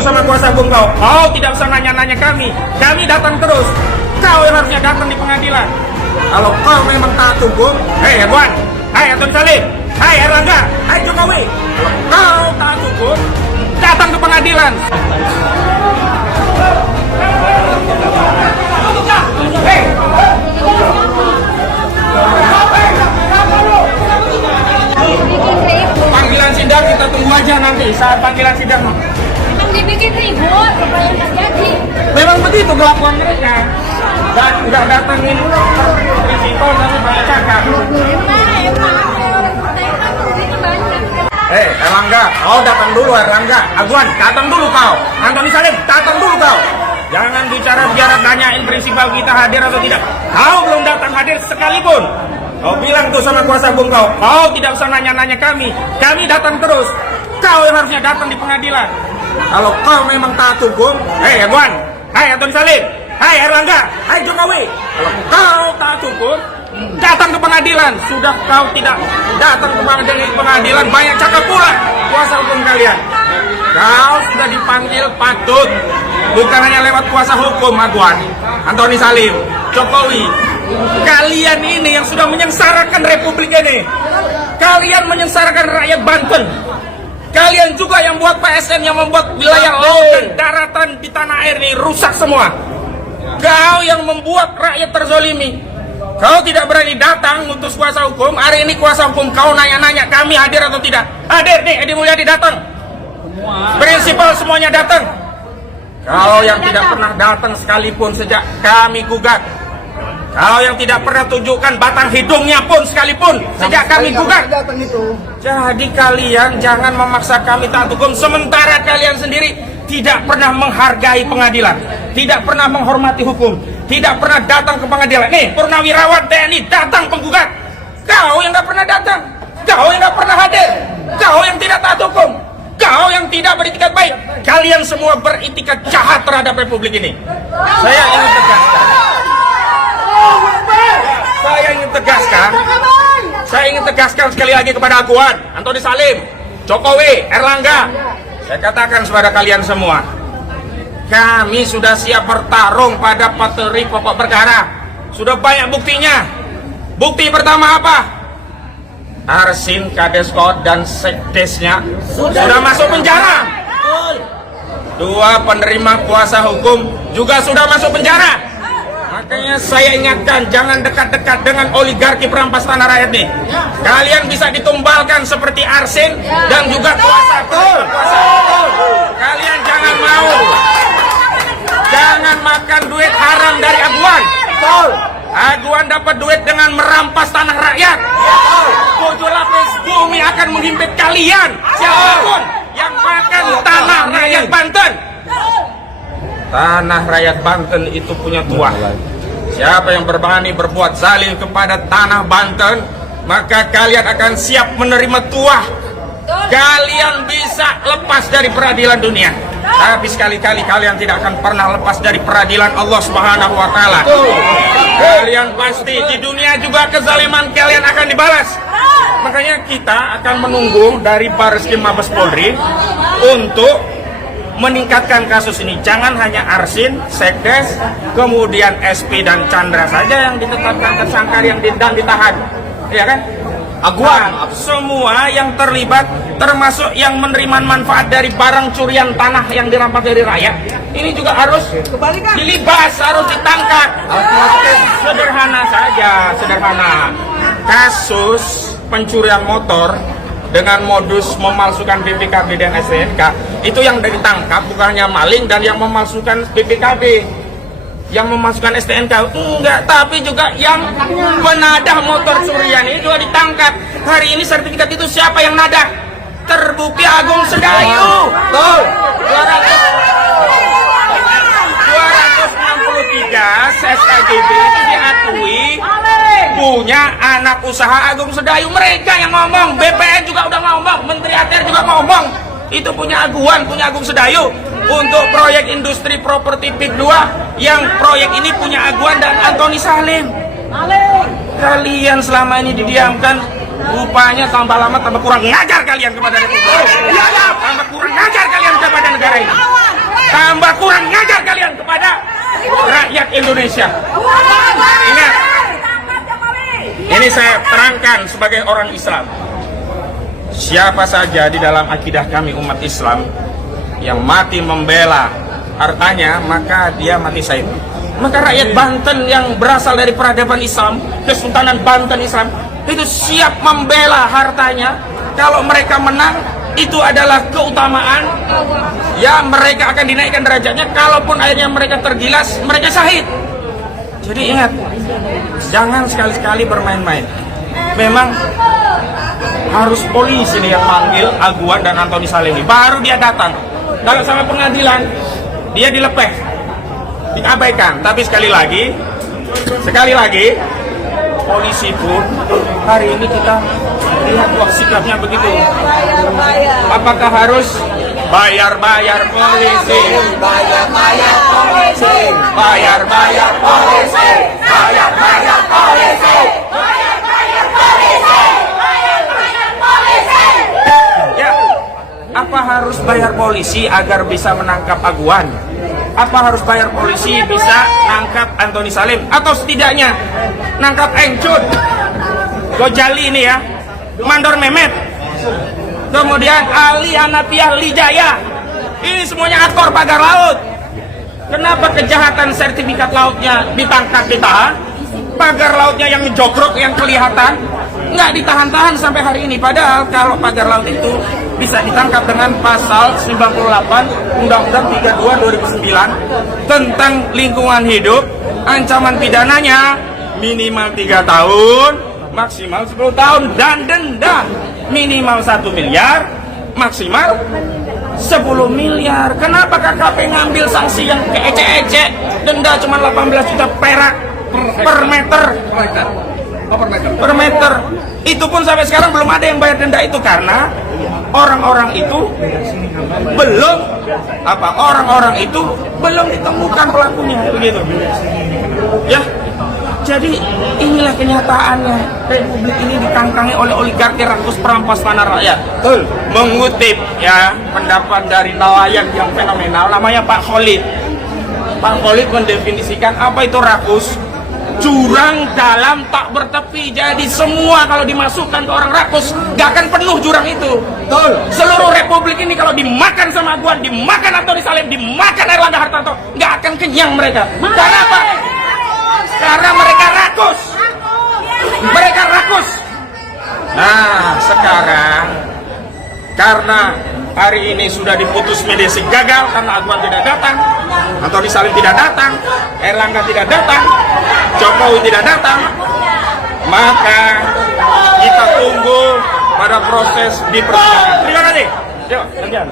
sama kuasa hukum kau. Kau tidak usah nanya-nanya kami. Kami datang terus. Kau yang harusnya datang di pengadilan. Kalau kau memang taat hukum, hei Aguan, hai Antoni Salim, hai Erlangga, hai Jokowi. Kalau kau taat hukum, datang ke pengadilan. Hei. Panggilan sidang kita tunggu aja nanti saat panggilan sidang. Emang dibikin ribut supaya nggak jadi. Memang begitu kelakuan mereka. Dan nggak datengin prinsipal tapi banyak cakap. Erlangga, kau datang dulu Erlangga. Aguan, datang dulu kau. Antoni Salim, datang dulu kau. Jangan bicara biar tanyain prinsipal kita hadir atau tidak. Kau belum datang hadir sekalipun. Kau bilang tuh sama kuasa hukum kau, kau tidak usah nanya-nanya kami. Kami datang terus. Kau yang harusnya datang di pengadilan. Kalau kau memang taat hukum, hei Aguan, hai Antoni Salim, hai Erlangga, hai Jokowi. Kalau kau taat hukum, datang ke pengadilan. Sudah kau tidak datang ke pengadilan, banyak cakap pula kuasa hukum kalian. Kau sudah dipanggil patut. Bukan hanya lewat kuasa hukum, Aguan, Antoni Salim, Jokowi. Kalian ini yang sudah menyengsarakan republik ini. Kalian menyengsarakan rakyat Banten. Kalian juga yang buat PSN, yang membuat wilayah laut dan daratan di tanah air ini rusak semua. Kau yang membuat rakyat terzolimi. Kau tidak berani datang untuk kuasa hukum. Hari ini kuasa hukum kau nanya-nanya kami hadir atau tidak. Hadir nih, Edi Mulyadi datang. Prinsipal semuanya datang. Kau yang tidak pernah datang sekalipun sejak kami gugat. Kau yang tidak pernah tunjukkan batang hidungnya pun sekalipun sejak kami gugat. Jadi kalian jangan memaksa kami taat hukum sementara kalian sendiri tidak pernah menghargai pengadilan, tidak pernah menghormati hukum, tidak pernah datang ke pengadilan. Nih, Purnawirawan TNI datang penggugat. Kau yang nggak pernah datang, kau yang nggak pernah hadir, kau yang tidak taat hukum, kau yang tidak beritikat baik. Kalian semua beritikat jahat terhadap republik ini. Saya ingin tegaskan. Saya ingin tegaskan sekali lagi kepada Aguan, Antoni Salim, Jokowi, Erlangga. Saya katakan kepada kalian semua, kami sudah siap bertarung pada materi pokok perkara. Sudah banyak buktinya. Bukti pertama apa? Arsin, Kadeskot, dan Sekdesnya sudah masuk penjara. Dua penerima kuasa hukum juga sudah masuk penjara. Makanya saya ingatkan, jangan dekat-dekat dengan oligarki perampas tanah rakyat nih. Kalian bisa ditumbalkan seperti Arsin dan juga kuasa. Kalian jangan mau. Jangan makan duit haram dari Aguan. Aguan dapat duit dengan merampas tanah rakyat. 7 lapis bumi akan menghimpit kalian. Siapapun yang makan tanah rakyat Banten. Tanah rakyat Banten itu punya tuah. Siapa yang berani berbuat zalim kepada tanah Banten, maka kalian akan siap menerima tuah. Kalian bisa lepas dari peradilan dunia, tapi sekali-kali kalian tidak akan pernah lepas dari peradilan Allah Subhanahu wa Ta'ala. Kalian pasti di dunia juga kezaliman kalian akan dibalas. Makanya kita akan menunggu dari Bareskrim Mabes Polri untuk meningkatkan kasus ini. Jangan hanya Arsin, Sekdes, kemudian SP dan Chandra saja yang ditetapkan tersangka yang ditahan, ya kan? Aguan, semua yang terlibat, termasuk yang menerima manfaat dari barang curian tanah yang dirampas dari rakyat, ini juga harus dilibas, harus ditangkap. Sederhana saja, sederhana. Kasus pencurian motor dengan modus memalsukan BPKB dan STNK, itu yang ditangkap bukan hanya maling dan yang memalsukan BPKB, yang memasukkan STNK enggak, tapi juga yang menadah motor curian ini juga ditangkap. Hari ini sertifikat itu siapa yang nadah? Terbukti Agung Sedayu. Tuh, 263 SKGB itu diakui punya anak usaha Agung Sedayu. Mereka yang ngomong, BPN juga udah ngomong, Menteri ATR juga ngomong. Itu punya Aguan, punya Agung Sedayu. Untuk proyek industri properti PIK 2, yang proyek ini punya Aguan dan Antoni Salim. Kalian selama ini didiamkan, rupanya tambah lama tambah kurang ngajar kalian kepada Republik. Tambah kurang ngajar kalian kepada negara ini. Indonesia. Ingat, ini saya terangkan sebagai orang Islam. Siapa saja di dalam akidah kami umat Islam yang mati membela hartanya, maka dia mati syahid. Maka rakyat Banten yang berasal dari peradaban Islam, Kesultanan Banten Islam, itu siap membela hartanya. Kalau mereka menang, itu adalah keutamaan. Ya, mereka akan dinaikkan derajatnya. Kalaupun akhirnya mereka tergilas, mereka syahid. Jadi ingat, jangan sekali-sekali bermain-main. Memang harus polisi nih yang manggil Aguan dan Antoni Saleh, baru dia datang. Kalau sama pengadilan, dia dilepeh, diabaikan. Tapi sekali lagi, polisi pun hari ini kita lihat kok sikapnya begitu. Apakah harus bayar polisi? Bayar polisi. Ya, apa harus bayar polisi agar bisa menangkap Aguan? Apa harus bayar polisi bisa nangkap Antoni Salim? Atau setidaknya nangkap Engcut, Gojali ini ya, Mandor Mehmet, kemudian Ali Hanafiah Lijaya. Ini semuanya aktor pagar laut. Kenapa kejahatan sertifikat lautnya ditangkap, ditahan? Pagar lautnya yang jogrok, yang kelihatan, nggak ditahan-tahan sampai hari ini. Padahal kalau pagar laut itu bisa ditangkap dengan pasal 98 Undang-Undang 32 2009 tentang lingkungan hidup. Ancaman pidananya minimal 3 tahun, maksimal 10 tahun, dan denda minimal 1 miliar, maksimal 10 miliar. Kenapa KKP ngambil sanksi yang keecek-ecek? Denda cuma 18 juta perak per meter. Per meter. Itu pun sampai sekarang belum ada yang bayar denda itu, karena orang-orang itu belum ditemukan pelakunya, begitu. Ya. Jadi inilah kenyataannya, Republik ini ditangkangi oleh oligarki rakus perampas tanah rakyat. Betul. Mengutip ya pendapat dari nelayan yang fenomenal, namanya Pak Khalid. Pak Khalid mendefinisikan apa itu rakus. Jurang dalam tak bertepi. Jadi semua kalau dimasukkan ke orang rakus, gak akan penuh jurang itu. Betul. Seluruh Republik ini kalau dimakan sama Aguan, dimakan Antoni Salim, dimakan Erlangga Hartarto, gak akan kenyang mereka. Karena apa? Karena mereka rakus. Mereka rakus. Nah, sekarang karena hari ini sudah diputus mediasi gagal karena Aguan tidak datang, Antoni Salim tidak datang, Erlangga tidak datang, Jokowi tidak datang, maka kita tunggu pada proses di persidangan. Terima kasih. Yuk, lanjut.